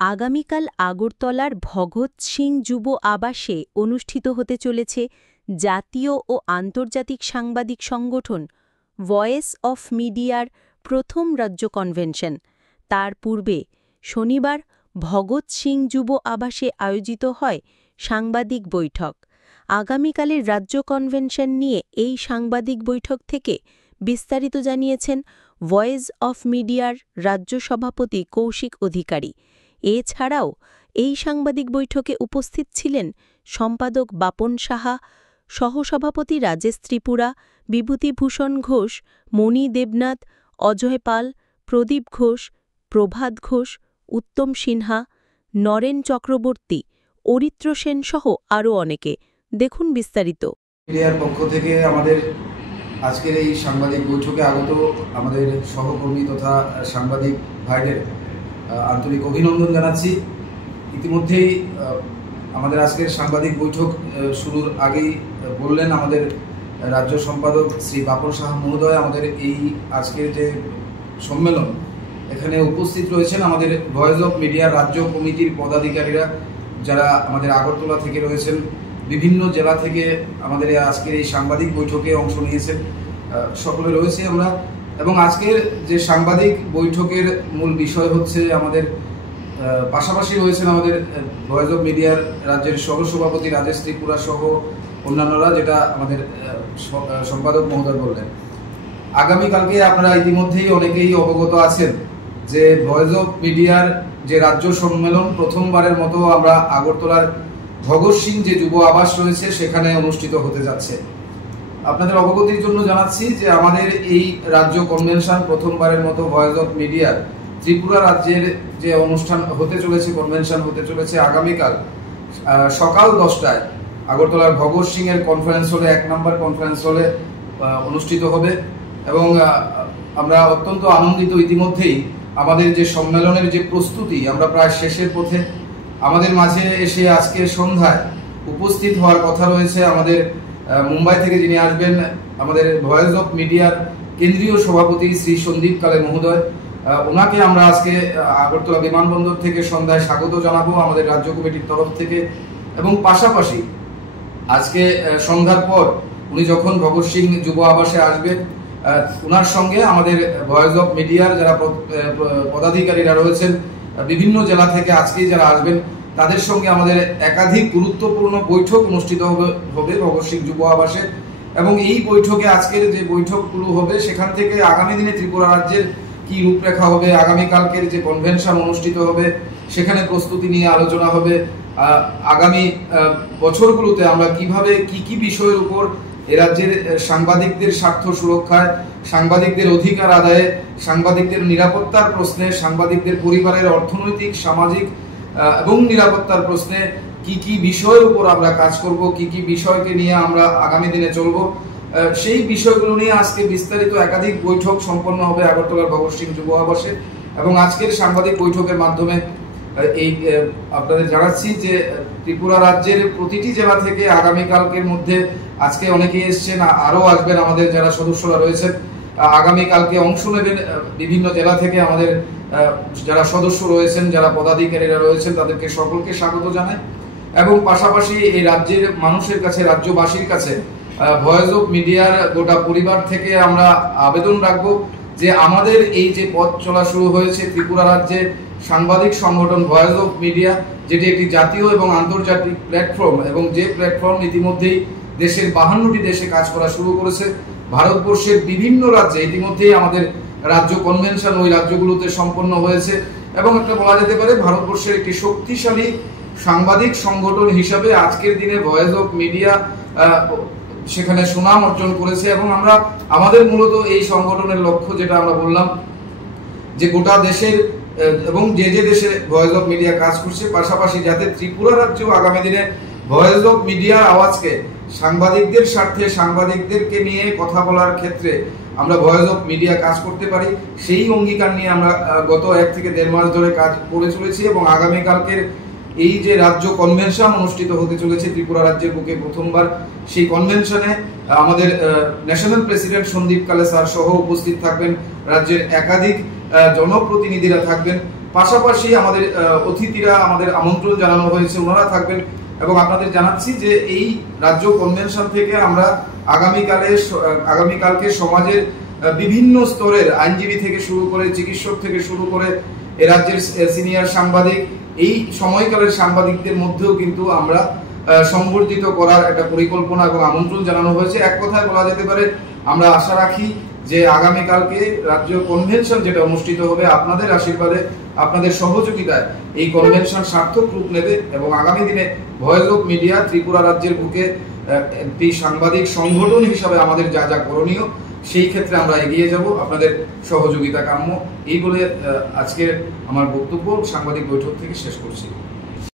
আগামীকাল আগরতলার ভগৎ সিং যুব আবাসে অনুষ্ঠিত হতে চলেছে জাতীয় ও আন্তর্জাতিক সাংবাদিক সংগঠন ভয়েস অফ মিডিয়ার প্রথম রাজ্য কনভেনশন। তার পূর্বে শনিবার ভগৎ সিং যুব আবাসে আয়োজিত হয় সাংবাদিক বৈঠক। আগামীকালের রাজ্য কনভেনশন নিয়ে এই সাংবাদিক বৈঠক থেকে বিস্তারিত জানিয়েছেন ভয়েস অফ মিডিয়ার রাজ্য সভাপতি কৌশিক অধিকারী। এছাড়াও এই সাংবাদিক বৈঠকে উপস্থিত ছিলেন সম্পাদক বাপন সাহা, সহসভাপতি রাজেশ ত্রিপুরা, বিভূতিভূষণ ঘোষ, মণি দেবনাথ, অজয় পাল, প্রদীপ ঘোষ, প্রভাত ঘোষ, উত্তম সিনহা, নরেন চক্রবর্তী, অরিত্র সেন সহ আরও অনেকে। দেখুন বিস্তারিত। মিডিয়ার পক্ষ থেকে আমাদের আজকের এই সাংবাদিক বৈঠকে আগত আমাদের সহকর্মী তথা সাংবাদিক ভাইদের আন্তরিক অভিনন্দন জানাচ্ছি। ইতিমধ্যেই আমাদের আজকের সাংবাদিক বৈঠক শুরুর আগেই বললেন আমাদের রাজ্য সম্পাদক শ্রী বাপন সাহা মহোদয়, আমাদের এই আজকের যে সম্মেলন এখানে উপস্থিত রয়েছেন আমাদের ভয়েস অফ মিডিয়ার রাজ্য কমিটির পদাধিকারীরা, যারা আমাদের আগরতলা থেকে রয়েছেন, বিভিন্ন জেলা থেকে আমাদের আজকের এই সাংবাদিক বৈঠকে অংশ নিয়েছেন, সকলে রয়েছে আমরা। এবং আজকের যে সাংবাদিক বৈঠকের মূল বিষয় হচ্ছে আমাদের পাশাপাশি রয়েছেন আমাদের ভয়েস অফ মিডিয়ার রাজ্যের সহসভাপতি রাজেশ ত্রিপুরা সহ অন্যান্যরা, যেটা আমাদের সম্পাদক মহোদয় বললেন। আগামীকালকে আপনারা ইতিমধ্যেই অনেকেই অবগত আছেন যে ভয়েস অফ মিডিয়ার যে রাজ্য সম্মেলন প্রথমবারের মতো আমরা আগরতলার ভগৎ সিং যে যুব আবাস রয়েছে সেখানে অনুষ্ঠিত হতে যাচ্ছে। আপনাদের অবগতির জন্য জানাচ্ছি যে আমাদের এই রাজ্য কনভেনশন প্রথমবারের মতো ভয়েস অফ মিডিয়ার ত্রিপুরা রাজ্যের যে অনুষ্ঠান হতে চলেছে, কনভেনশন হতে চলেছে আগামীকাল সকাল 10টায় আগরতলার ভগৎ সিং এর কনফারেন্স হলে 1 নম্বর কনফারেন্স হলে অনুষ্ঠিত হবে। এবং আমরা অত্যন্ত আনন্দিত, ইতিমধ্যেই আমাদের যে সম্মেলনের যে প্রস্তুতি আমরা প্রায় শেষের পথে। আমাদের মাঝে এসে আজকে সন্ধ্যায় উপস্থিত হওয়ার কথা রয়েছে আমাদের মুম্বাই থেকে যিনি আসবেন আমাদের ভয়েস অফ মিডিয়ার কেন্দ্রীয় সভাপতি শ্রী সন্দীপ কালে মহোদয়। ওনাকে আমরা আজকে আগরতলা বিমানবন্দর থেকে সন্ধ্যায় স্বাগত জানাবো আমাদের রাজ্য কমিটির তরফ থেকে। এবং পাশাপাশি আজকে সন্ধ্যার পর উনি যখন ভগৎ সিং যুব আবাসে আসবেন, ওনার সঙ্গে আমাদের ভয়েস অফ মিডিয়ার যারা পদাধিকারীরা রয়েছেন বিভিন্ন জেলা থেকে আজকেই যারা আসবেন, তাদের সঙ্গে আমাদের একাধিক গুরুত্বপূর্ণ বৈঠক অনুষ্ঠিত হবে ভগৎ সিং যুব আবাসে। এবং এই বৈঠকে আজকের যে বৈঠকগুলো হবে সেখান থেকে আগামী দিনে ত্রিপুরা রাজ্যের কি রূপরেখা হবে, আগামীকালকের যে কনভেনশন অনুষ্ঠিত হবে সেখানে প্রস্তুতি নিয়ে আলোচনা হবে। আগামী বছরগুলোতে আমরা কিভাবে কি বিষয়ের উপর এ রাজ্যের সাংবাদিকদের স্বার্থ সুরক্ষায়, সাংবাদিকদের অধিকার আদায়ে, সাংবাদিকদের নিরাপত্তার প্রশ্নে, সাংবাদিকদের পরিবারের অর্থনৈতিক, সামাজিক এবং নিরাপত্তার প্রশ্নে কি বিষয়ের উপর আমরা কাজ করব, কি বিষয়কে নিয়ে আমরা আগামী দিনে চলব, সেই বিষয়গুলো নিয়ে আজকে বিস্তারিত একাধিক বৈঠক সম্পন্ন হবে আগরতলার ভগৎ সিং যুব আবাসে। এবং আজকের সাংবাদিক বৈঠকের মাধ্যমে এই আপনাদের জানাচ্ছি যে ত্রিপুরা রাজ্যের প্রতিটি জেলা থেকে আগামীকালকের মধ্যে আজকে অনেকেই এসছেন, আরও আসবেন আমাদের যারা সদস্যরা রয়েছেন, আগামীকালকে অংশ নেবেন বিভিন্ন জেলা থেকে আমাদের যারা সদস্য রয়েছেন, যারা পদাধিকারীরা রয়েছেন, তাদেরকে সকলকে স্বাগত জানাই। এবং পাশাপাশি এই রাজ্যের মানুষের কাছে, রাজ্যবাসীর কাছে ভয়েস অফ মিডিয়ার গোটা পরিবার থেকে আমরা আবেদন রাখবো যে আমাদের এই যে পথ চলা শুরু হয়েছে ত্রিপুরা রাজ্যে সাংবাদিক সংগঠন ভয়েস অফ মিডিয়া, যেটি একটি জাতীয় এবং আন্তর্জাতিক প্ল্যাটফর্ম, এবং যে প্ল্যাটফর্ম ইতিমধ্যেই দেশের 52টি দেশে কাজ করা শুরু করেছে। ভারতবর্ষের বিভিন্ন রাজ্যে ইতিমধ্যেই আমাদের রাজ্য কনভেনশন ওই রাজ্যগুলোতে সম্পন্ন হয়েছে। এবং একটা বলা যেতে পারে ভারতবর্ষের একটি শক্তিশালী সাংবাদিক সংগঠন হিসাবে আজকের দিনে ভয়েস অফ মিডিয়া সেখানে সুনাম অর্জন করেছে। এবং আমরা আমাদের মূলত এই সংগঠনের লক্ষ্য, যেটা আমরা বললাম, যে গোটা দেশের এবং যে দেশে ভয়েস অফ মিডিয়া কাজ করছে, পাশাপাশি যাতে ত্রিপুরা রাজ্য আগামী দিনে ভয়েস অফ মিডিয়ার আওয়াজকে সাংবাদিকদের স্বার্থে, সাংবাদিকদেরকে নিয়ে কথা বলার ক্ষেত্রে আমরা ভয়েস অফ মিডিয়া কাজ করতে পারি, সেই অঙ্গীকার নিয়ে আমরা গত 1 থেকে 1.5 মাস ধরে কাজ করে চলেছি। এবং আগামীকালকের এই যে রাজ্য কনভেনশন অনুষ্ঠিত হতে চলেছে ত্রিপুরা রাজ্যের বুকে প্রথমবার, সেই কনভেনশনে আমাদের ন্যাশনাল প্রেসিডেন্ট সন্দীপ কালে স্যার সহ উপস্থিত থাকবেন, রাজ্যের একাধিক জনপ্রতিনিধিরা থাকবেন, পাশাপাশি আমাদের অতিথিরা আমাদের আমন্ত্রণ জানানো হয়েছে, ওনারা থাকবেন। এবং আপনাদের জানাচ্ছি যে এই রাজ্য কনভেনশন থেকে আমরা আগামীকালকে সমাজের বিভিন্ন স্তরের আইনজীবী থেকে শুরু করে, চিকিৎসক থেকে শুরু করে, এ রাজ্যের সিনিয়র সাংবাদিক, এই সময়কালের সাংবাদিকদের মধ্যেও কিন্তু আমরা সংবর্ধিত করার একটা পরিকল্পনা এবং আমন্ত্রণ জানানো হয়েছে। এক কথায় বলা যেতে পারে, আমরা আশা রাখি যে আগামীকালকে রাজ্য কনভেনশন যেটা অনুষ্ঠিত হবে, আপনাদের আশীর্বাদে, আপনাদের সহযোগিতায় এই কনভেনশন সার্থক রূপ নেবে এবং আগামী দিনে ভয়েস অফ মিডিয়া ত্রিপুরা রাজ্যের বুকে একটি সাংবাদিক সংগঠন হিসাবে আমাদের যা যা করণীয়, সেই ক্ষেত্রে আমরা এগিয়ে যাব। আপনাদের সহযোগিতা কাম্য। এই বলে আজকের আমার বক্তব্য সাংবাদিক বৈঠক থেকে শেষ করছি।